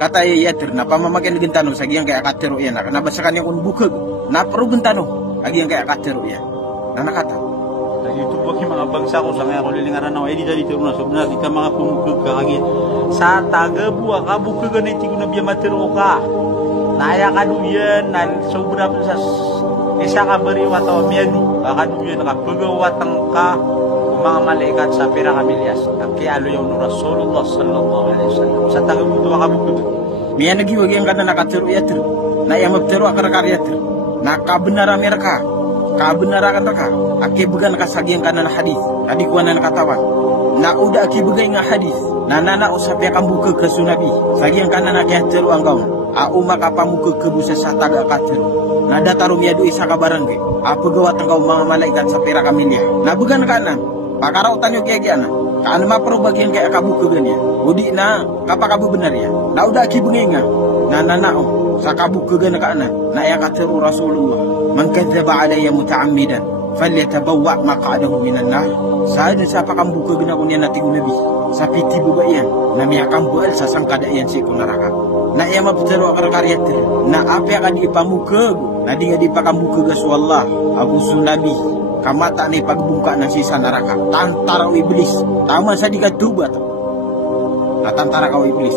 kata ya ter na pamamakan gentano sagi yang kayak katero ya na basakan yang buka na perlu gentano lagi yang kayak katero ya na nakata dari itu bagi mga bangsa ko sa ngayon ko lilingaran na edi dari turuna sebenarnya di mga pumukag kakagit sa taga buwa ka bukagan iti ko na biya matero ka naya kaduyan na sobra sa isa ka bari wato miyagi kaduyan nakapagawatang ka mga malaikat sa pira kamilyas kaya alo yung Rasulullah sallallahu alaihi wasallam sa taga buwa ka bukagan miya nagiwagi ang kana nakatero ya ter na ya mabtero akar karya ter na kabenara mereka kabenara kata aki bukan kasagian kana hadis tadi kuana katawan na udah aki bukan nga hadis na nana usap ya kambuka ke sunabi sagian kana na kaya teru anggaun a umak apa muka ke busa sataga kater na datarum ya du isa kabaran ke apa gawat engkau mga malaikat sa pira kamilya na bukan kana pakara utanyo kaya gana kaan ma perlu bagian kayak kabuka ganya udi na kapakabu benar ya na udah aki bengenga na nana sa kabuka gana kana na ya kateru Rasulullah man kadzdzaba alayya muta'ammidan falyatabawwa maq'adahu minan nar saada sa pakambuka gana kunya nating nabi sa piti bubayan na miya kambual sa sangkada yan si kunaraka na iya mabtero akar karyatir na apa yang di pamuka na di pakambuka gasu Allah abu sunabi kamata ni pagbungka na sisa neraka tantara iblis tama sa di katuba na tantara kau iblis